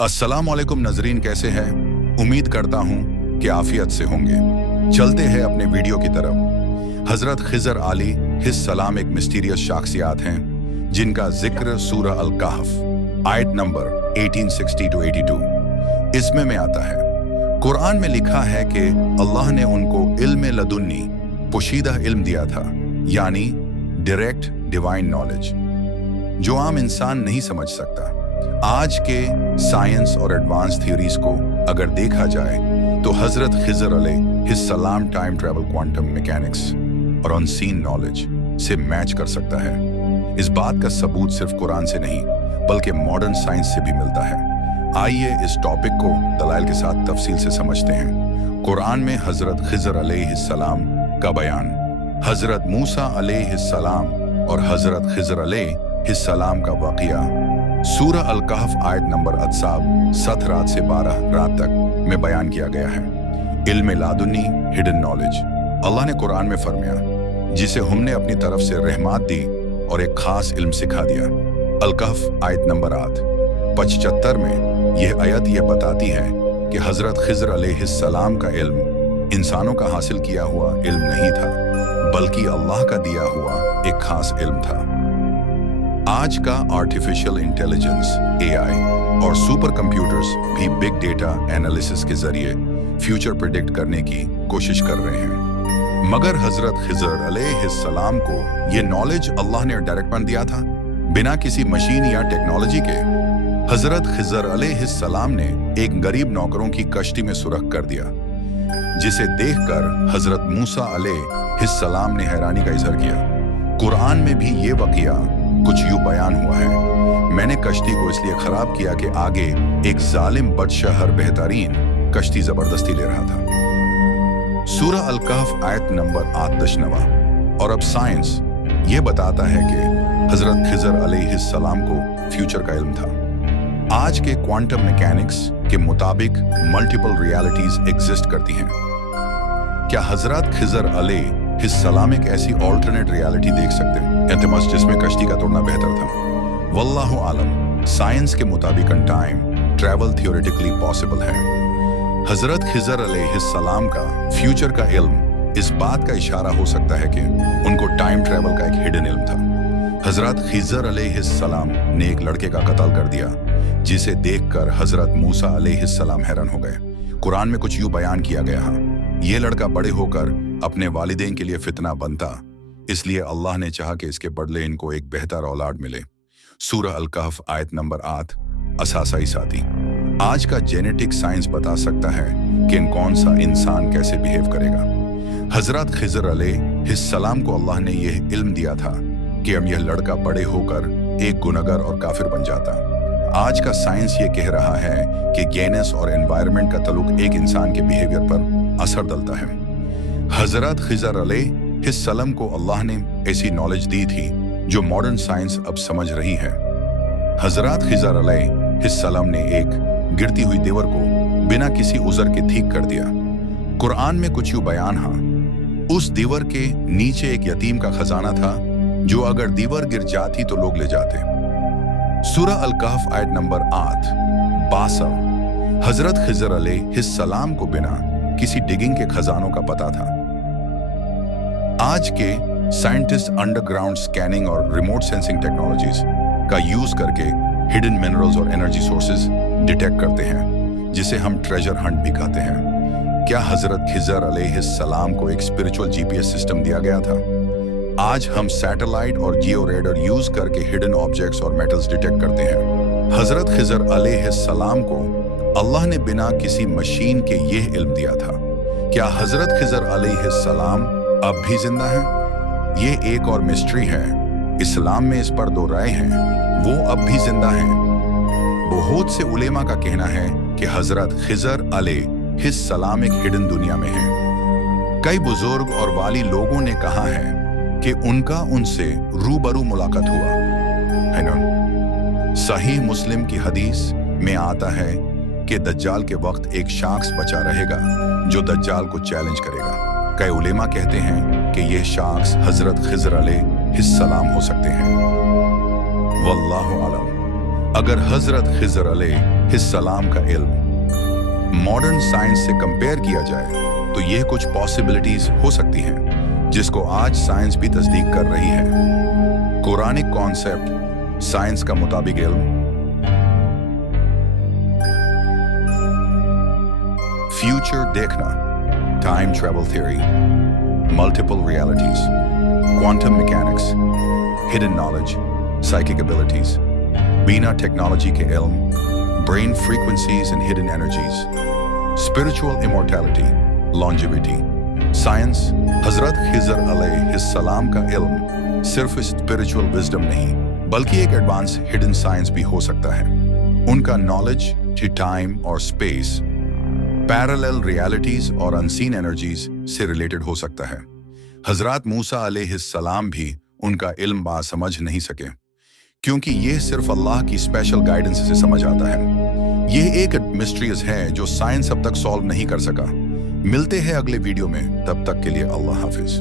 अस्सलाम वालेकुम नजरीन, कैसे हैं? उम्मीद करता हूं कि आफियत से होंगे। चलते हैं अपने वीडियो की तरफ। हजरत खिजर अलैहिस्सलाम एक मिस्टीरियस शख्सियत हैं जिनका जिक्र सूरह अल कहफ आयत नंबर 1860-82 इसमें में आता है। कुरान में लिखा है कि अल्लाह ने उनको इल्म लदुन्नी पोशीदा इल्म दिया था, यानी डायरेक्ट डिवाइन नॉलेज, जो आम इंसान नहीं समझ सकता। आज के साइंस और एडवांस थ्योरीज को अगर देखा जाए तो हजरत खिजर अलैहिस्सलाम टाइम ट्रैवल, क्वांटम मैकेनिक्स और अनसीन नॉलेज से मैच कर सकता है। इस बात का सबूत सिर्फ कुरान से नहीं बल्कि मॉडर्न साइंस से भी मिलता है। आइए इस टॉपिक को दलाइल के साथ तफसील से समझते हैं। कुरान में हजरत खिजर अलैहिस्सलाम का बयान, हजरत मूसा अलैहिस्सलाम और हजरत खिजर अलैहिस्सलाम का वाक़या सूरह अल कहफ आयत नंबर 17 से 12 तक में बयान किया गया है। इल्म लादुनी हिडन नॉलेज, अल्लाह ने कुरान में फरमाया, जिसे हमने अपनी तरफ से रहमत दी और एक खास इल्म सिखा दिया। अल कहफ आयत नंबर 75 में यह आयत यह बताती है कि हजरत खिजर अलैहिस्सलाम का इल्म इंसानों का हासिल किया हुआ इल्म नहीं था, बल्कि अल्लाह का दिया हुआ एक खास इल्म था। आज का आर्टिफिशियल इंटेलिजेंस AI और सुपर कंप्यूटर्स भी बिग डेटा एनालिसिस के जरिए फ्यूचर प्रेडिक्ट करने की कोशिश कर रहे हैं, मगर हजरत खिजर अलैहिस्सलाम को यह नॉलेज अल्लाह ने डायरेक्ट दिया था, बिना किसी मशीन या टेक्नोलॉजी के। हजरत खिजर अलैहिस्सलाम ने एक गरीब नौकरों की कश्ती में सुरख कर दिया, जिसे देखकर हजरत मूसा अलैहिस्सलाम ने हैरानी का इजहार किया। कुरान में भी ये वाक़या कुछ यूं बयान हुआ है, मैंने कश्ती को इसलिए खराब किया कि आगे एक जालिम बदशहर बेहतरीन कश्ती जबरदस्ती ले रहा था। सूरह अल कहफ आयत नंबर 8। और अब साइंस ये बताता है कि हजरत खिजर अलैहिस्सलाम को फ्यूचर का इल्म था। आज के क्वांटम मैकेनिक्स के मुताबिक मल्टीपल रियलिटीज एग्जिस्ट करती हैं। क्या हजरत खिजर अलैहिस्सलाम एक ऐसी ऑल्टरनेट रियलिटी देख सकते हैं जिसमें कश्ती का तोड़ना बेहतर था? वल्लाहु आलम। साइंस के मुताबिक टाइम ट्रैवल थियोरेटिकली पॉसिबल है। हजरत खिजर अलैहिस्सलाम का फ्यूचर का इल्म इस बात का इशारा हो सकता है कि उनको टाइम ट्रैवल का एक हिडन इल्म था। हजरत खिजर अलैहिस्सलाम ने एक लड़के का कत्ल कर दिया, जिसे देखकर हजरत मूसा अलैहिस्सलाम हैरान हो गए। कुरान में कुछ यूं बयान किया गया है, ये लड़का बड़े होकर अपने वालिदैन के लिए फितना बनता, इसलिए अल्लाह ने चाहा कि इसके बदले इनको एक बेहतर औलाद मिले। सूरह अल कहफ आयत नंबर 8 असासाई साथी। आज का जेनेटिक साइंस बता सकता है कि कौन सा इंसान कैसे बिहेव करेगा। हजरत खिजर अलैहिस्सलाम को अल्लाह ने यह इल्म दिया था कि अब यह लड़का बड़े होकर एक गुनहगार और काफिर बन जाता। आज का साइंस ये कह रहा है कि गेनेस और एनवायरनमेंट का ताल्लुक एक इंसान के बिहेवियर पर असर डालता है। हजरत खिजर अलैहिस्सलाम को अल्लाह ने ऐसी नॉलेज दी थी जो मॉडर्न साइंस अब समझ रही है। हजरत खिजर अलैहिस्सलाम ने एक गिरती हुई दीवार को बिना किसी उज़र के ठीक कर दिया। कुरान में कुछ यूं बयान है, उस दीवार के नीचे एक यतीम का खजाना था, जो अगर दीवार गिर जाती तो लोग ले जाते। सूरह अल कहफ आयत नंबर 8 हजरत खिजर अलैहिस्सलाम को बिना किसी डिगिंग के खजानों का पता था। आज के साइंटिस्ट अंडरग्राउंड स्कैनिंग और रिमोट सेंसिंग टेक्नोलॉजीज का यूज करके हिडन मिनरल्स और एनर्जी सोर्सेज डिटेक्ट करते हैं, जिसे हम ट्रेजर हंट भी कहते हैं। क्या हजरत खिजर अलैहिस्सलाम को एक स्पिरिचुअल GPS सिस्टम दिया गया था? आज हम सैटेलाइट और जियो रेडर यूज करके हिडन ऑब्जेक्ट्स और मेटल्स डिटेक्ट करते हैं। हजरत खिजर अलैहिस्सलाम को अल्लाह ने बिना किसी मशीन के यह इल्म दिया था। क्या हजरत खिजर अलैहिस्सलाम अब भी जिंदा है? ये एक और मिस्ट्री है। इस्लाम में इस पर 2 राय हैं, वो अब भी जिंदा हैं। बहुत से उलेमा का कहना है कि हजरत खिजर अलैहिस्सलाम एक हिडन दुनिया में है। कई बुजुर्ग और वाली लोगों ने कहा है कि उनका उनसे रूबरू मुलाकात हुआ है ना। सही मुस्लिम की हदीस में आता है कि दज्जाल के वक्त एक शख्स बचा रहेगा जो दज्जाल को चैलेंज करेगा। कई उलेमा कहते हैं कि यह शख्स हजरत खिजर अलैहिस्सलाम हो सकते हैं। वल्लाहु आलम। अगर हजरत खिजर अलैहिस्सलाम का इल्म मॉडर्न साइंस से कंपेयर किया जाए तो यह कुछ पॉसिबिलिटीज हो सकती हैं जिसको आज साइंस भी तस्दीक कर रही है। कुरानिक कॉन्सेप्ट साइंस का मुताबिक इल्म फ्यूचर देखना, time travel theory, multiple realities, quantum mechanics, hidden knowledge, psychic abilities, बिना टेक्नोलॉजी के इल्म, brain frequencies and hidden energies, spiritual immortality, longevity. Science हजरत खिजर अलैहिस्सलाम का इल्म सिर्फ स्पिरिचुअल विजडम नहीं बल्कि एक एडवांस हिडन साइंस भी हो सकता है। उनका नॉलेज टाइम और स्पेस, पैरेलल रियलिटीज और अनसीन एनर्जीज से रिलेटेड हो सकता है। हजरत मूसा अलैहिस्सलाम भी उनका इल्म समझ नहीं सके क्योंकि यह सिर्फ अल्लाह की स्पेशल गाइडेंस से समझ आता है। यह एक मिस्ट्रीज है जो साइंस अब तक सॉल्व नहीं कर सका। मिलते हैं अगले वीडियो में, तब तक के लिए अल्लाह हाफिज।